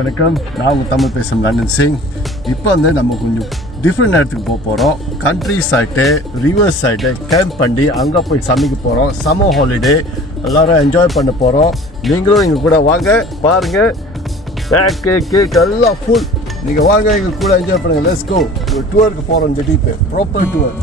வணக்கம். நான் உங்கள் தமிழ் பேசுகிறேன் லண்டன் சிங். இப்போ வந்து நம்ம கொஞ்சம் டிஃப்ரெண்ட் இடத்துக்கு போக போகிறோம். Country side, river side camp பண்ணி அங்கே போய் சமைக்க போகிறோம். சம்மர் ஹாலிடே எல்லோரும் என்ஜாய் பண்ண போகிறோம். நீங்களும் எங்கள் கூட வாங்க, பாருங்கள். பேக்கு கேக் எல்லாம் ஃபுல். நீங்கள் வாங்க, எங்கள் கூட என்ஜாய் பண்ணுங்கள். Let's go. ஒரு டூருக்கு போகிறோம். இந்த டீப்பு ப்ராப்பர் டூர்.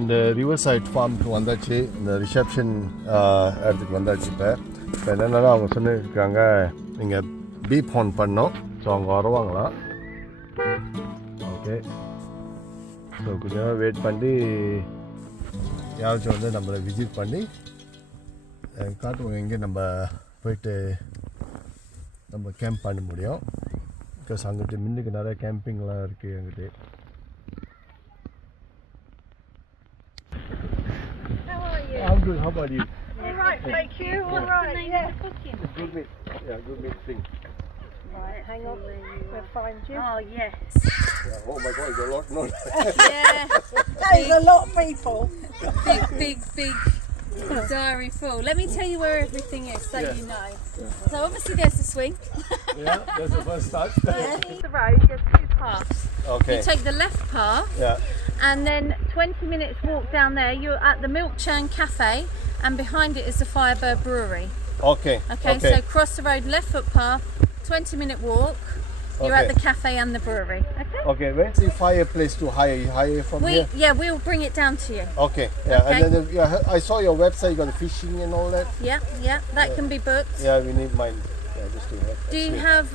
இந்த ரிவர் சைட் ஃபார்முக்கு வந்தாச்சு. இந்த ரிசப்ஷன் இடத்துக்கு வந்தாச்சு. இப்போ என்னென்னா அவங்க சொல்லியிருக்காங்க, நீங்கள் பீப் ஹார்ன் பண்ணோம். ஸோ அவங்க வருவாங்களாம். ஓகே, ஸோ கொஞ்ச நேரம் வெயிட் பண்ணி யாராச்சும் வந்து நம்மளை விசிட் பண்ணி காட்டுவாங்க எங்கே நம்ம போயிட்டு நம்ம கேம்ப் பண்ண முடியும். பிகாஸ் அங்கிட்டு முன்னுக்கு நிறைய கேம்பிங்லாம் இருக்குது எங்கிட்ட. I'm good. How about you? All right, thank you. All right, yeah. Good meet. Yeah, good meet thing. Right, hang on. We'll find you. Oh, yes. Yeah. Oh my God, there's a lot. No. Yeah. That is a lot of people. Big diary full. Let me tell you where everything is so Yeah. you know. So obviously there's the swing. Yeah, that's the first start. The road, there's two paths. Okay. You take the left path. Yeah. And then 20 minutes walk down there, you're at the Milk Chan Cafe, and behind it is the Firebird Brewery. Okay. Okay, so cross the road, left footpath, 20-minute walk, you're at the cafe and the brewery. Okay? Okay, where's the fireplace to hire from here? Yeah, we'll bring it down to you. Okay, yeah. Okay. And then I saw your website, you got the fishing and all that. Yeah, that can be booked. Yeah, we need mine. Yeah, just to have. Do you have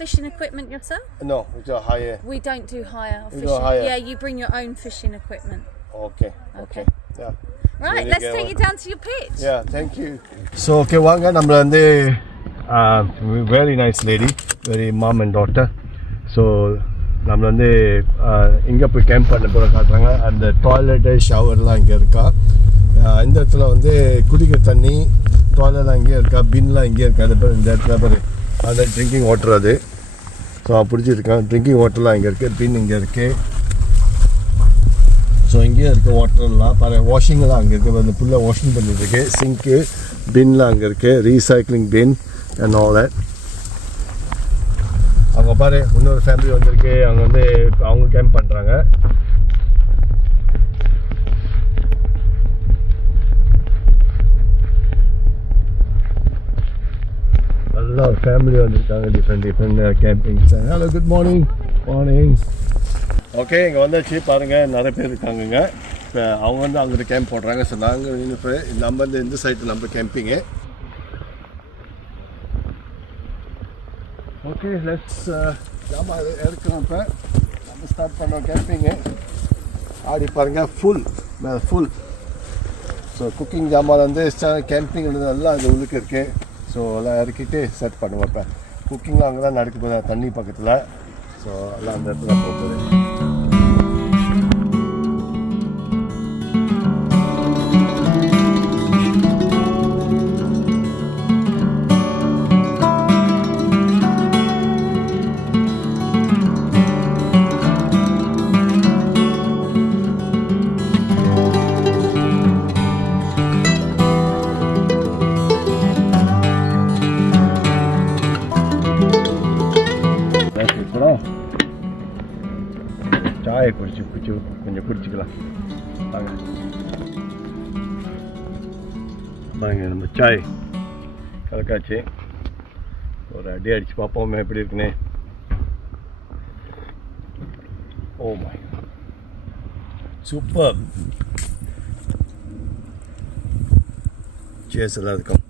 fishing equipment yourself? No, we just hire. We don't do hire of You fishing. don't hire? Yeah, you bring your own fishing equipment. Okay. Okay. Yeah. Right, let's take you down to your pitch. Yeah, thank you. So, okay, வாங்க நம்மள வந்து very nice lady, very mom and daughter. So, நம்மள வந்து இங்கே போய் camp பண்ண போகிற காட்டுறாங்க. அந்த டாய்லெட்டு ஷவர்லாம் இங்கே இருக்கா. இந்த இடத்துல வந்து குடிக்கிற தண்ணி டாய்லெட்லாம் இங்கே இருக்கா, பின்லாம் இங்கே இருக்கா. அது பேர் இந்த இடத்துல பேர் அந்த ட்ரிங்கிங் வாட்டர் அது. ஸோ பிடிச்சிருக்கேன். ட்ரிங்கிங் வாட்டர்லாம் இங்கே இருக்குது, பின் இங்கே இருக்குது. ஸோ இங்கேயே இருக்க வாட்டர்லாம் பாரு, வாஷிங்லாம் அங்கே இருக்குது. அந்த ஃபுல்லாக வாஷிங் பண்ணிட்டுருக்கு. சிங்க்கு பின்லாம் அங்கே இருக்குது, recycling bin and all that. அவங்க பாரு இன்னொரு ஃபேமிலி வந்திருக்கு. அவங்க வந்து அவங்க கேம்ப் பண்ணுறாங்க. நல்லா ஒரு ஃபேமிலி வந்திருக்காங்க. Different campings. Hello, good morning. Morning. Okay, இங்கே வந்தாச்சு. பாருங்கள், நிறைய பேர் இருக்காங்கங்க. இப்போ அவங்க வந்து அங்கிட்ட கேம்ப் போடுறாங்க. ஸோ நாங்கள் இப்போ நம்ம வந்து இந்த சைட்டு நம்ம கேம்பிங்கு. ஓகே, லெட்ஸ் ஜாமான் எடுக்கிறோம். இப்போ நம்ம ஸ்டார்ட் பண்ணோம் கேம்பிங்கு. ஆடி பாருங்கள், ஃபுல் மேலே ஃபுல். ஸோ குக்கிங் ஜாமான் வந்து கேம்பிங் எல்லாம் அது உள்ளுக்கு இருக்குது. ஸோ எல்லாம் இறக்கிட்டு செட் பண்ணுவோம். இப்போ குக்கிங்லாம் அங்கே தான் நடக்க போகுது, தண்ணி பக்கத்தில். ஸோ எல்லாம் அந்த இடத்துல போகுது. சாயை கொஞ்சம் குடிச்சிக்கலாம். பாருங்க, நம்ம சாய் கலக்காச்சு. ஒரு அடி அடித்து பார்ப்போமே எப்படி இருக்குன்னு. Oh my. Superb. Cheers எல்லாருக்கும்.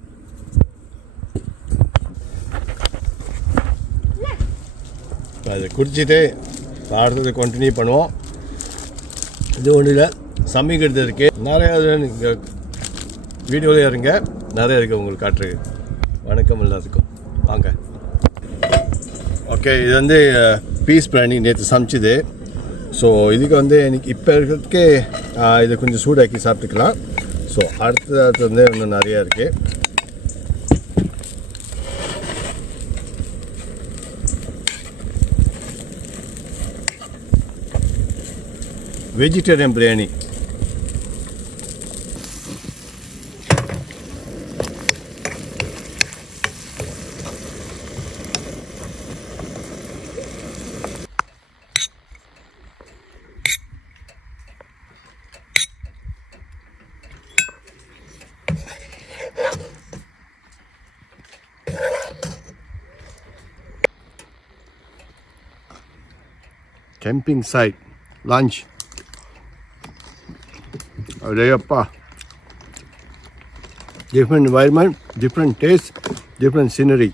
அதை குடிச்சிட்டு அடுத்தது கண்டினியூ பண்ணுவோம். இது ஒன்றும் இல்லை, சமைக்கிறது இருக்குது நிறையா. நீங்கள் வீடியோவில் இருங்க, நிறைய இருக்குது உங்களுக்கு காட்டுறதுக்கு. வணக்கம் எல்லாத்துக்கும், வாங்க. ஓகே, இது வந்து பீஸ் பிரியாணி நேற்று சமைச்சிது. ஸோ இதுக்கு வந்து எனக்கு இப்போ இருக்கிறதுக்கே இதை கொஞ்சம் சூடாக்கி சாப்பிட்டுக்கலாம். ஸோ அடுத்தது வந்து இன்னும் நிறையா இருக்குது. Vegetarian biryani. Camping site, lunch. Adayappa. Different environment, different taste, different scenery.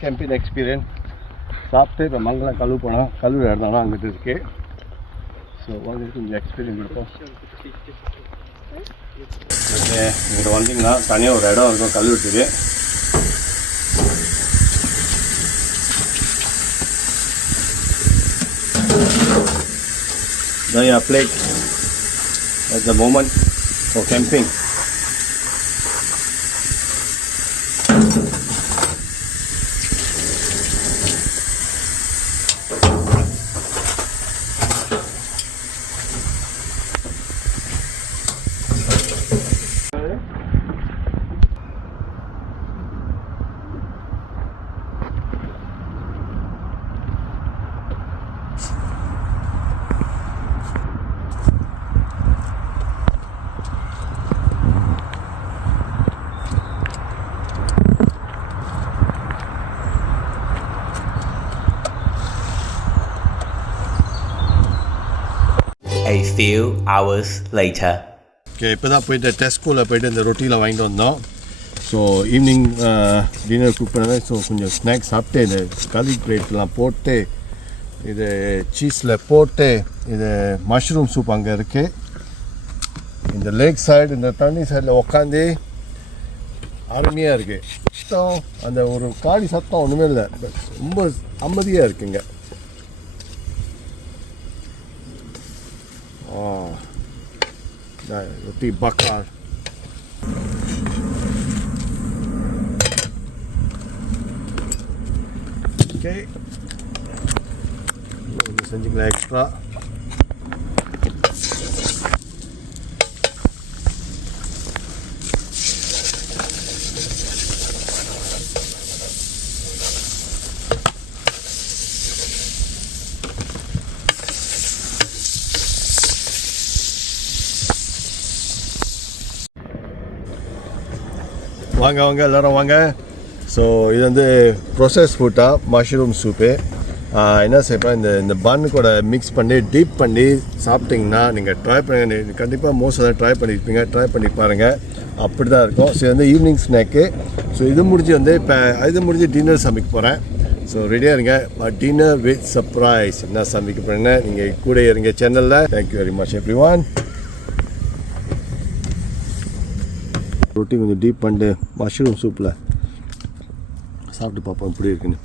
Camping experience சாப்பிட்டு இப்போ மங்கலம் கழுவு போனோம். கழுவு இடம்னா அங்கிட்டு இருக்கு. ஸோ வந்து கொஞ்சம் எக்ஸ்பீரியன்ஸ் இருக்கும். ஓகே, இங்கிட்ட வந்தீங்கன்னா தனியாக ஒரு இடம் இருக்கும் கழுவுட்டுக்கு. Then you plate at the moment for camping. A few hours later. Okay, இப்போ தான் போயிட்டு டெஸ்கோவில் போயிட்டு இந்த ரொட்டியில் வாங்கிட்டு வந்தோம். ஸோ ஈவினிங் டின்னர் குக் பண்ணுவேன். ஸோ கொஞ்சம் ஸ்நாக்ஸ் சாப்பிட்டு இந்த கலி பிளேட்லாம் போட்டு இது சீஸில் போட்டு இது மஷ்ரூம் சூப் அங்கே இருக்குது. இந்த லேக் சைடு இந்த தண்ணி சைடில் உக்காந்து அருமையாக இருக்குது. சத்தம் அந்த ஒரு காடி சத்தம் ஒன்றுமே இல்லை, ரொம்ப அமைதியாக இருக்குங்க. ரொட்டி பக்கார். ஓகே, ஒன்று செஞ்சுக்கலாம் எக்ஸ்ட்ரா. வாங்க வாங்க எல்லோரும் வாங்க. ஸோ இது வந்து ப்ரொசஸ் ஃபுட்டாக மஷ்ரூம் சூப்பு. என்ன செய்யப்போம், இந்த பன்னு கூட மிக்ஸ் பண்ணி டீப் பண்ணி சாப்பிட்டிங்கன்னா நீங்கள் ட்ரை பண்ணி கண்டிப்பாக மோஸ்ட் ஆஃப் ட்ரை பண்ணியிருப்பீங்க. ட்ரை பண்ணி பாருங்கள், அப்படி தான் இருக்கும். ஸோ இது வந்து ஈவினிங் ஸ்நாக்கு. ஸோ இது முடிஞ்சு வந்து இப்போ இது முடிஞ்சு டின்னர் சமைக்க போகிறேன். ஸோ ரெடியாக இருங்க. Dinner with surprise. என்ன சமைக்க போகிறேன்னு நீங்கள் கூட இருங்க சேனலில். Thank you very much everyone. ரொட்டி கொஞ்சம் டீப் பண்ணிட்டு மஷ்ரூம் சூப்பில் சாப்பிட்டு பார்ப்போம் எப்படி இருக்குன்னு.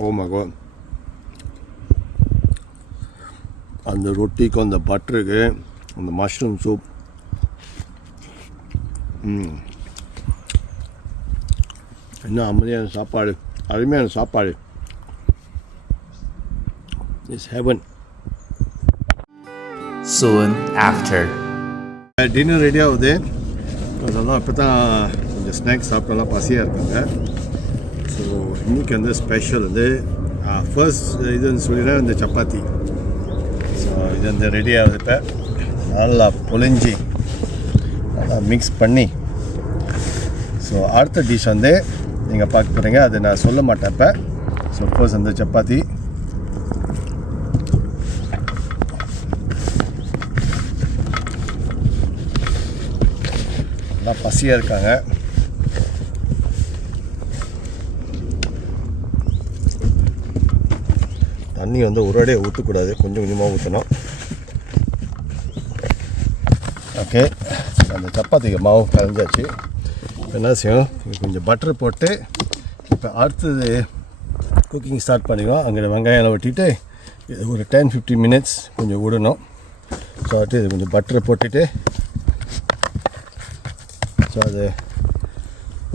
ஓ மை காட், அந்த ரொட்டிக்கும் அந்த பட்டருக்கு அந்த மஷ்ரூம் சூப் என்ன அமைதியான சாப்பாடு, அருமையான சாப்பாடு. It's heaven. Soon after. Dinner ready ஆகுது. அதெல்லாம் இப்போ தான் கொஞ்சம் ஸ்நாக்ஸ் சாப்பிட்டலாம் பசியாக இருக்காங்க. ஸோ இன்றைக்கி வந்து ஸ்பெஷல் வந்து ஃபர்ஸ்ட் இதுன்னு சொல்லிடுறேன் இந்த சப்பாத்தி. ஸோ இது வந்து ரெடி ஆகுது. இப்போ நல்லா பொழிஞ்சி நல்லா மிக்ஸ் பண்ணி ஸோ அடுத்த டிஷ் வந்து நீங்கள் பார்க்க போகிறீங்க. அது நான் சொல்ல மாட்டேன் இப்போ. ஸோ ஃபர்ஸ்ட் அந்த சப்பாத்தி நல்லா பசியாக இருக்காங்க. தண்ணி வந்து ஒரேடியாக ஊற்றக்கூடாது, கொஞ்சம் கொஞ்சமாக ஊற்றணும். ஓகே, அந்த சப்பாத்திக்கு மாவு கலந்தாச்சு. இப்போ என்ன செய்யும், கொஞ்சம் பட்டர் போட்டு இப்போ அடுத்தது குக்கிங் ஸ்டார்ட் பண்ணிடுவோம். அங்கே வெங்காயம் வெட்டிட்டு இது ஒரு 10-15 minutes கொஞ்சம் விடணும். ஸோ அடுத்து இது கொஞ்சம் பட்டரை போட்டுட்டு ஸோ அது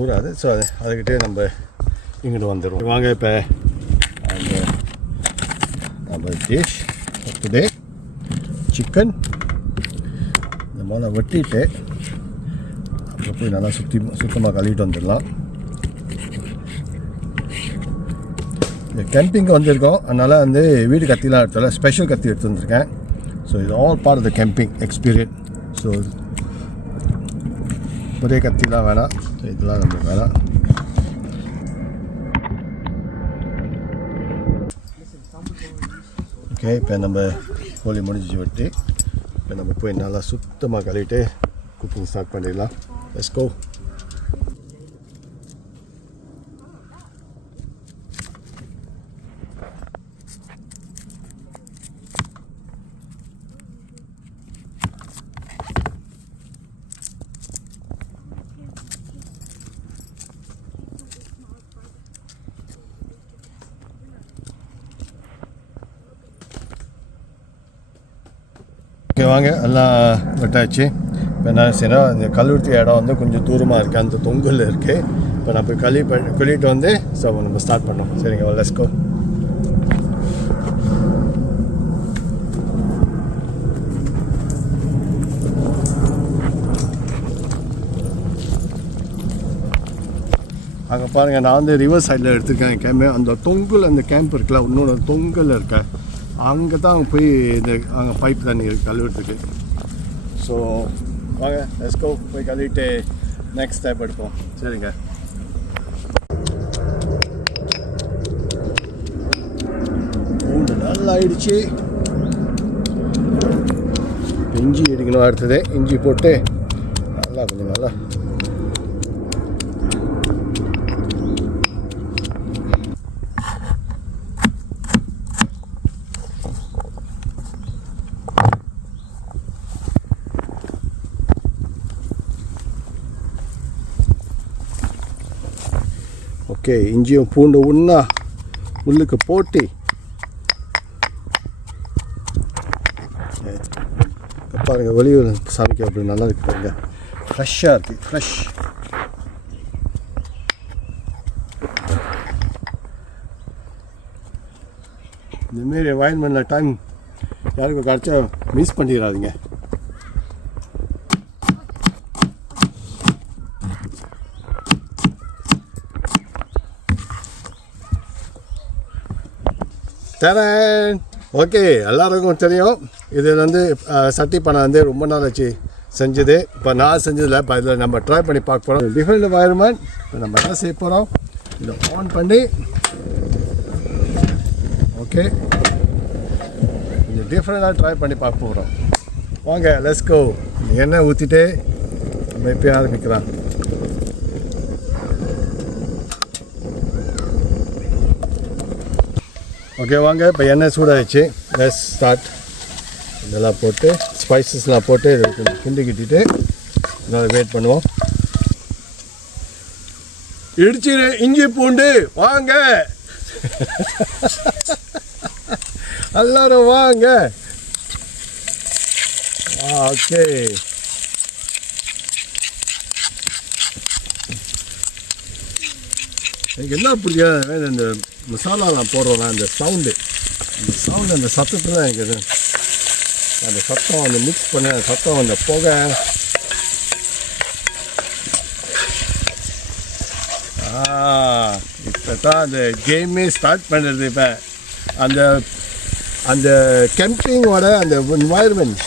ஊறாது. ஸோ அதுக்கிட்டே நம்ம இங்கிட்டு வந்துடுவோம். வாங்க இப்போ அந்த நம்ம டிஷ் டுடே சிக்கன் இந்த மாதிரி வெட்டிட்டு அப்புறம் போய் நல்லா சுத்தமாக கழுவிட்டு வந்துடலாம். இந்த கேம்பிங்க்கு வந்திருக்கோம், அதனால் வந்து வீடு கத்திலாம் எடுத்தால ஸ்பெஷல் கத்தி எடுத்து வந்திருக்கேன். ஸோ இது all part of the camping experience. So ஒரே கத்திலாம் வேணாம், ஸோ இதெல்லாம் நம்மளுக்கு வேணாம். ஓகே, இப்போ நம்ம கோழி முடிஞ்சு விட்டு இப்போ நம்ம போய் நல்லா சுத்தமாக கழுவிட்டு குக்கிங் ஸ்டார்ட் பண்ணிடலாம். Let's go. ஓகே வாங்க, எல்லாம் வெட்டாச்சு. இப்போ என்ன செய்யணும், இந்த கழுவுத்தி இடம் வந்து கொஞ்சம் தூரமாக இருக்குது, அந்த தொங்கல் இருக்குது. இப்போ நான் போய் கழுவிட்டு வந்து ஸோ நம்ம ஸ்டார்ட் பண்ணோம். சரிங்க, லெட்ஸ் கோ. அங்கே பாருங்கள், நான் வந்து ரிவர் சைடில் எடுத்துருக்கேன் கேம்பு. அந்த தொங்கல் அந்த கேம்ப் இருக்குல்ல, இன்னொரு தொங்கல் இருக்கேன், அங்கே தான் போய் இந்த அங்கே பைப் தண்ணி இருக்குது கழுவுறதுக்கு. ஸோ வாங்க லெட்ஸ் கோ, போய் கழுவிட்டு நெக்ஸ்ட் ஸ்டெப் எடுப்போம். சரிங்க. பூண்டு நல்லா ஆயிடுச்சு. இஞ்சி எடுக்கணும். அடுத்தது இஞ்சி போட்டு நல்லா கொஞ்சம் நல்லா ஓகே, இஞ்சியும் பூண்டு ஒன்றா உள்ளுக்கு போட்டு பாருங்கள், வெளியூர் சமைக்க அப்படி நல்லா இருக்கு பாருங்க, ஃப்ரெஷ்ஷாக இருக்குது, ஃப்ரெஷ். இந்தமாரி என்வாயன்மெண்டில் டைம் யாருக்கும் கிடச்சா மிஸ் பண்ணிடாதீங்க. தரேன். ஓகே, எல்லாருக்கும் தெரியும் இது வந்து சட்டி பானை வந்து ரொம்ப நாள் ஆச்சு செஞ்சது. இப்போ நான் செஞ்சதில்லை, இப்போ இதில் நம்ம ட்ரை பண்ணி பார்க்க போகிறோம். Different environment. இப்போ நம்ம என்ன செய்ய போகிறோம், இதை ஆன் பண்ணி ஓகே கொஞ்சம் டிஃப்ரெண்ட்டாக ட்ரை பண்ணி பார்க்க போகிறோம். வாங்க லெட்ஸ் கோ. எண்ணெய் ஊற்றிட்டு நம்ம இப்போ ஆரம்பிக்கலாம். ஓகே வாங்க, இப்போ எண்ணெய் சூடாகிடுச்சு. Let's start. இதெல்லாம் போட்டு ஸ்பைசஸ்லாம் போட்டு இதை கிண்டி கிட்டிட்டு இதெல்லாம் வெயிட் பண்ணுவோம். இடிச்சிரு இஞ்சி பூண்டு வாங்க எல்லாரும் வாங்க. ஓகே, எனக்கு என்ன பிடிக்காது, இந்த மசாலாலாம் போடுறோம்னா அந்த சவுண்டு இந்த சவுண்ட் அந்த சத்தத்தில் தான் எனக்கு அந்த சத்தம் அந்த மிக்ஸ் பண்ண சத்தம் அந்த புகை இப்போ தான் அந்த கேமே ஸ்டார்ட் பண்ணுறது இப்போ அந்த அந்த கேம்பிங்கோட அந்த என்வாயர்மெண்ட்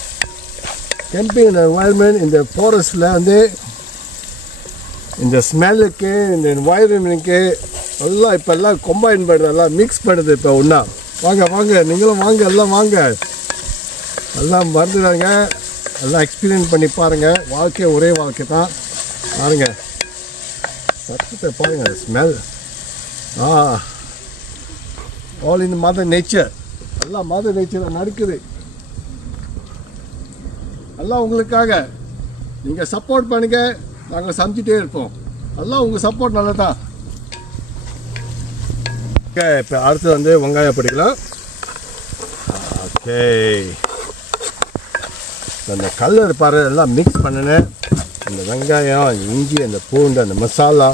இந்த ஃபாரஸ்டில் வந்து இந்த ஸ்மெல்லுக்கு இந்த என்வாயர்மெண்ட்டுக்கு எல்லாம் இப்போ எல்லாம் கம்பைன் பண்ணுறது எல்லாம் மிக்ஸ் பண்ணுறது இப்போ ஒன்றா வாங்க நீங்களும் வாங்க எல்லாம் வாங்க எல்லாம் மறந்துடாங்க எல்லாம் எக்ஸ்பீரியன்ஸ் பண்ணி பாருங்கள் வாழ்க்கை ஒரே வாழ்க்கை தான் பாருங்கள் சத்தத்தை பாருங்கள் smell all in mother nature எல்லாம் மதர் நேச்சர் நடக்குது எல்லாம் உங்களுக்காக நீங்கள் சப்போர்ட் பண்ணுங்க நாங்கள் சமைச்சிட்டே இருப்போம் எல்லாம் உங்கள் சப்போர்ட் நல்லதான் ஓகே இப்போ அடுத்து வந்து வெங்காயம் பிடிக்கலாம் ஓகே அந்த கலர் பாரு எல்லாம் மிக்ஸ் பண்ணினேன் அந்த வெங்காயம் இஞ்சி அந்த பூண்டு அந்த மசாலா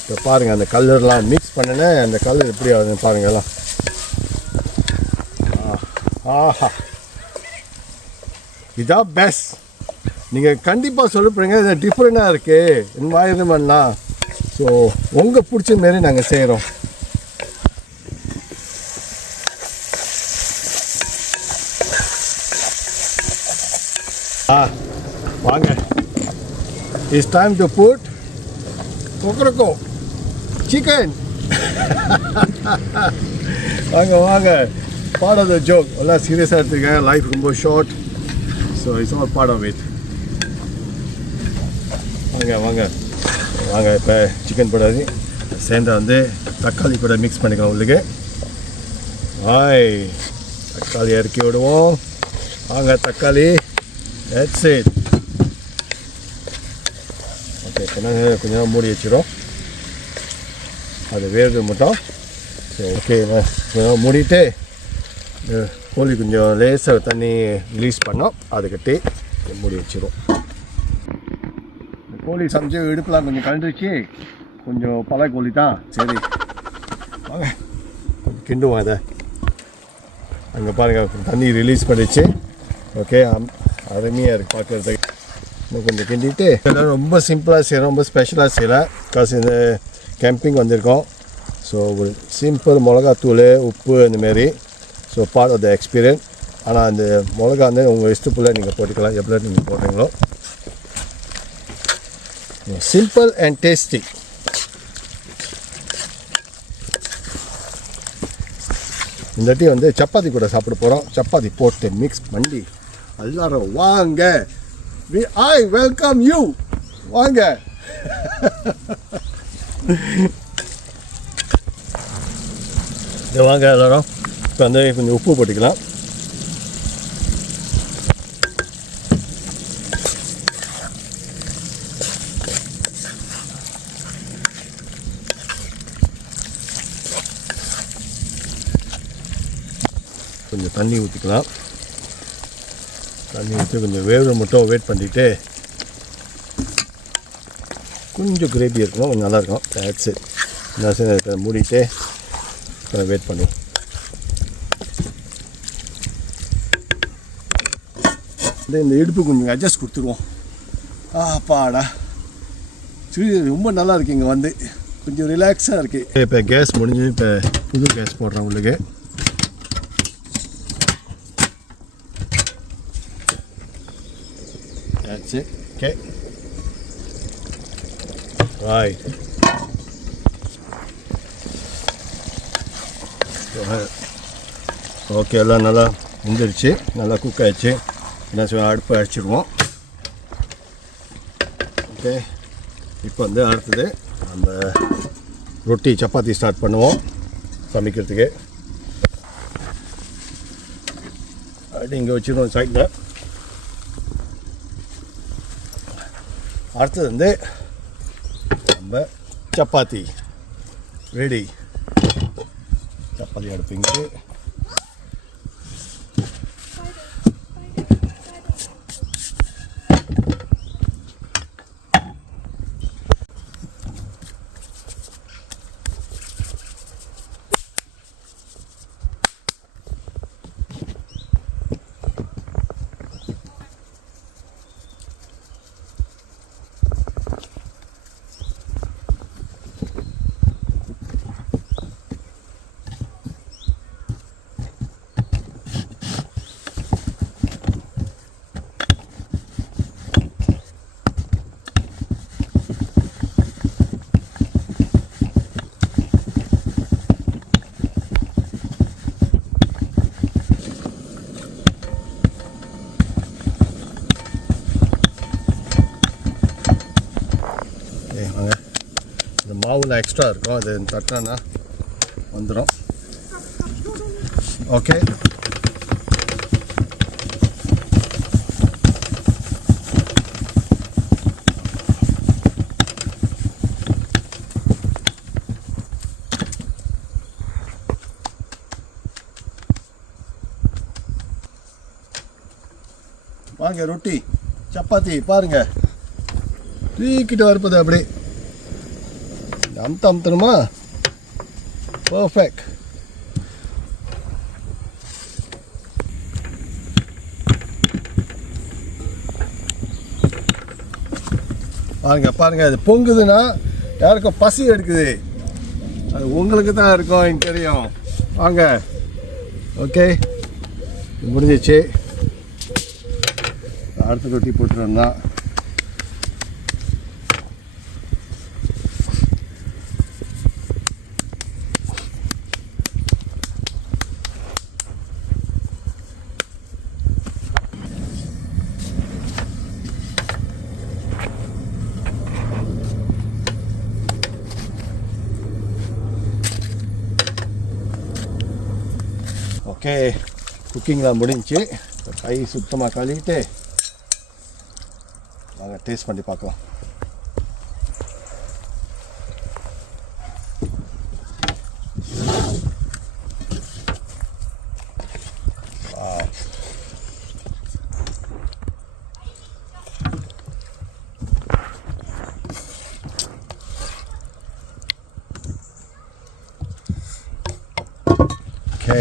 இப்போ பாருங்கள் அந்த கலர்லாம் மிக்ஸ் பண்ணினேன் அந்த கலர் எப்படி ஆகுதுன்னு பாருங்கள் எல்லாம் ஆஹா இதான் பெஸ்ட் நீங்கள் கண்டிப்பாக சொல்லப்படுங்க இது டிஃப்ரெண்ட்டாக இருக்குது என்வாயர்மெண்ட்லாம் ஸோ உங்கள் பிடிச்ச மாரி நாங்கள் செய்கிறோம் வாங்க இட்ஸ் டைம் டு புட் கொக்கரக்கோ சிக்கன் வாங்க பார்ட் ஆஃப் த ஜோக் எல்லாம் சீரியஸாக எடுத்துக்கங்க லைஃப் ரொம்ப short so it's all part of it வாங்க இப்போ சிக்கன் போடாது சேர்ந்து வந்து தக்காளி கூட மிக்ஸ் பண்ணிக்கலாம் உங்களுக்கு தக்காளி இறக்கி விடுவோம் வாங்க தக்காளி that's it ஓகே கொஞ்சம் மூடி வச்சிடும் அது வேறு மட்டும் ஸோ ஓகே கொஞ்சம் மூடிட்டு கோழி கொஞ்சம் லேசாக தண்ணி ரிலீஸ் பண்ணோம் அதுக்கிட்டே மூடி வச்சிடும் கோழி சமைச்சு இடுப்புலாம் கொஞ்சம் கலந்துருச்சு கொஞ்சம் பல கோழி தான் சரி வாங்க கொஞ்சம் கிண்டுவோம் அதை அங்கே பாருங்கள் தண்ணி ரிலீஸ் பண்ணிச்சு ஓகே அருமையாக இருக்குது பார்க்குறதுக்கு இன்னும் கொஞ்சம் கிண்டிட்டு இதெல்லாம் ரொம்ப சிம்பிளாக செய்கிறோம் ரொம்ப ஸ்பெஷலாக செய்யலை பிகாஸ் இந்த கேம்பிங் வந்திருக்கோம் ஸோ ஒரு சிம்பிள் மிளகாத்தூள் உப்பு அந்தமாரி so part of the experience ஆனால் அந்த மிளகா வந்து உங்கள் இஷ்டப்புல நீங்கள் போட்டுக்கலாம் எவ்வளோ நீங்கள் போடுறீங்களோ சிம்பிள் அண்ட் டேஸ்டி இந்த டீ வந்து சப்பாத்தி கூட சாப்பிட போகிறோம் சப்பாத்தி போட்டு மிக்ஸ் பண்ணி எல்லாரும் வாங்க ஐ வெல்கம் யூ வாங்க வாங்க எல்லாரும் இப்போ வந்து கொஞ்சம் உப்பு போட்டுக்கலாம் கொஞ்சம் தண்ணி ஊற்றிக்கலாம் தண்ணி ஊற்றி கொஞ்சம் வேறு மட்டும் வெயிட் பண்ணிவிட்டு கொஞ்சம் கிரேவி இருக்கணும் கொஞ்சம் நல்லாயிருக்கும் that's it என்ன செய்ய மூடிட்டு வெயிட் பண்ணி இந்த இடுப்பு கொஞ்சம் அட்ஜஸ்ட் கொடுத்துருவோம் பாடா சரி ரொம்ப நல்லா இருக்கு இங்கே வந்து கொஞ்சம் ரிலாக்ஸாக இருக்குது இப்போ கேஸ் முடிஞ்சு இப்போ புது கேஸ் போடுறேன் உங்களுக்கு That's it. Okay. Right. Go ahead. Okay எல்லாம் நல்லா வெந்துருச்சு நல்லா குக் ஆகிடுச்சு என்ன செய்வோம் அடுப்பு அடிச்சிடுவோம் ஓகே இப்போ வந்து அடுத்தது நம்ம ரொட்டி சப்பாத்தி ஸ்டார்ட் பண்ணுவோம் சமைக்கிறதுக்கு அப்படி இங்கே வச்சுருவோம் சைடில் அடுத்தது வந்து நம்ம சப்பாத்தி ரெடி சப்பாத்தி அடுப்பிங்க ஓகே வாங்க இந்த மாவில் எக்ஸ்ட்ரா இருக்கும் அது தட்டினா வந்துடும் ஓகே வாங்க ரொட்டி சப்பாத்தி பாருங்க தூக்கிட்டு வரப்போது அப்படி அமுத்தணுமா பர்ஃபெக்ட் பாருங்க அது பொங்குதுன்னா யாருக்கும் பசி எடுக்குது அது உங்களுக்கு தான் இருக்கும் எனக்கு தெரியும் வாங்க ஓகே முடிஞ்சிச்சு அடுத்த ரொட்டி போட்டுருந்தா ஓகே குக்கிங்லாம் முடிஞ்சு கை சுத்தமாக கழுவிட்டு நாங்கள் டேஸ்ட் பண்ணி பார்க்கலாம் ஓகே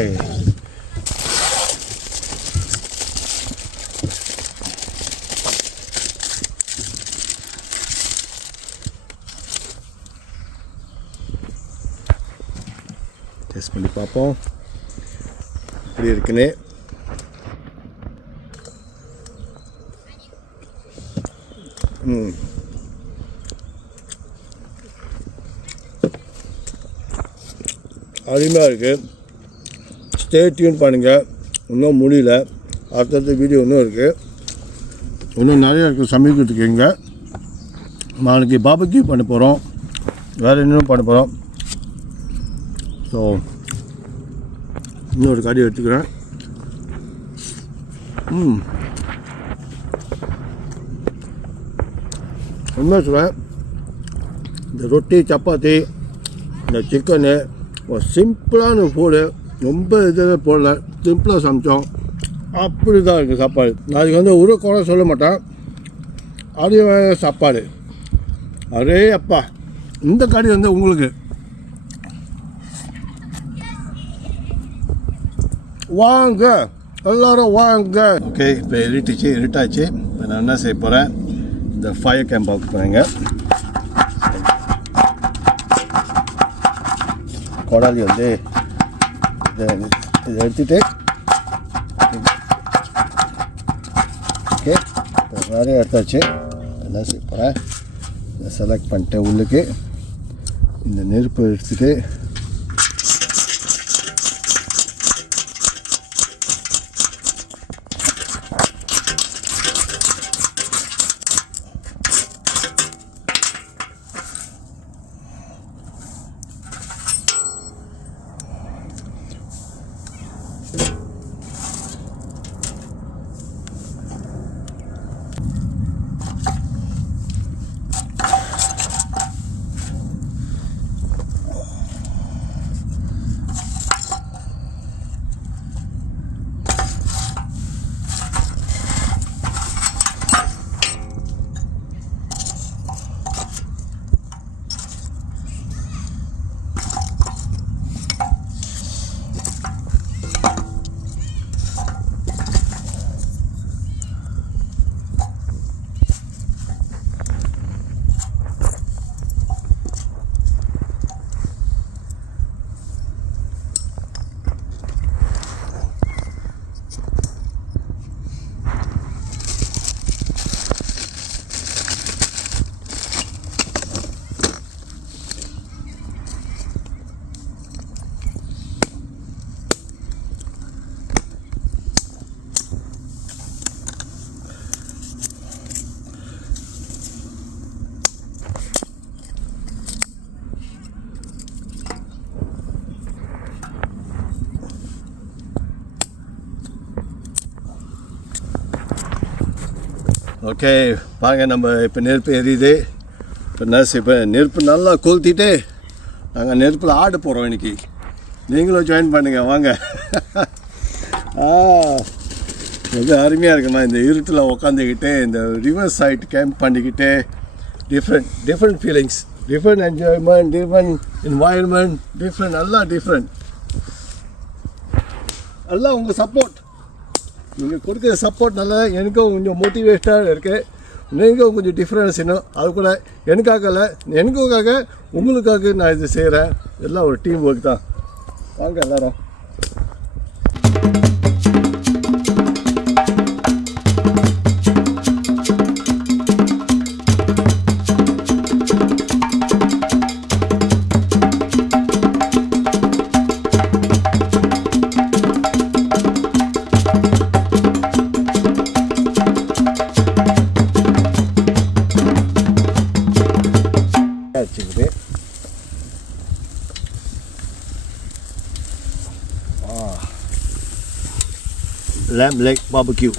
டேஸ்ட் பண்ணி பார்ப்போம் எப்படி இருக்குன்னு அருமையாக இருக்குது ஸ்டே டியூன் பண்ணுங்கள் இன்னும் முடியல அடுத்தடுத்த வீடியோ இன்னும் இருக்குது இன்னும் நிறையா இருக்குது சமைக்கிறதுக்கு இங்கே நாளைக்கு பாபக்யூ பண்ண போகிறோம் வேறு இன்னும் பண்ண போகிறோம் ஸோ இன்னொரு கறி எடுத்துக்கிறேன் உண்மையாக சொல்கிறேன் இந்த ரொட்டி சப்பாத்தி இந்த சிக்கனு ஒரு சிம்பிளான ஃபுட்டு ரொம்ப இதில் போடல சிம்பிளாக சமைச்சோம் அப்படி தான் இருக்குது சாப்பாடு நாளைக்கு வந்து ஒரு குறை சொல்ல மாட்டேன் அதே சாப்பாடு அரே அப்பா இந்த கறி வந்து உங்களுக்கு வாங்க எல்லாரும் வாங்க ஓகே இப்போ இருட்டாச்சு இப்போ நான் என்ன செய்ய போகிறேன் இந்த ஃபயர் கேம்ப் பார்க்க போகிறேங்க கொடாலி வந்து இதை எடுத்துகிட்டு ஓகே நிறைய எடுத்தாச்சு என்ன செய்ய போகிறேன் இதை செலக்ட் பண்ணிட்டேன் உள்ளுக்கு இந்த நெருப்பு எடுத்துகிட்டு ஓகே வாங்க, நம்ம இப்போ நெருப்பு எரியுது. இப்போ நர்ஸ் இப்போ நெருப்பு நல்லா கொளுத்திட்டு நாங்கள் நெருப்பில் ஆட போகிறோம் இன்னைக்கு. நீங்களும் ஜாயின் பண்ணுங்க வாங்க. ரொம்ப அருமையாக இருக்குமா இந்த இருட்டில் உக்காந்துக்கிட்டு இந்த ரிவர் சைட் கேம்ப் பண்ணிக்கிட்டு different feelings, different enjoyment, different environment, எல்லாம் டிஃப்ரெண்ட். எல்லாம் உங்கள் சப்போர்ட், நீங்கள் கொடுக்குற சப்போர்ட் நல்லா எனக்கும் கொஞ்சம் மோட்டிவேஷனாக இருக்குது. நீங்களும் கொஞ்சம் டிஃப்ரென்ஸ் இன்னும் அது கூட எனக்காக உங்களுக்காக நான் இது செய்கிறேன். எல்லாம் ஒரு டீம் ஒர்க் தான். வாங்க எல்லாரும். வச்சுக்கிட்டு lamb leg barbecue.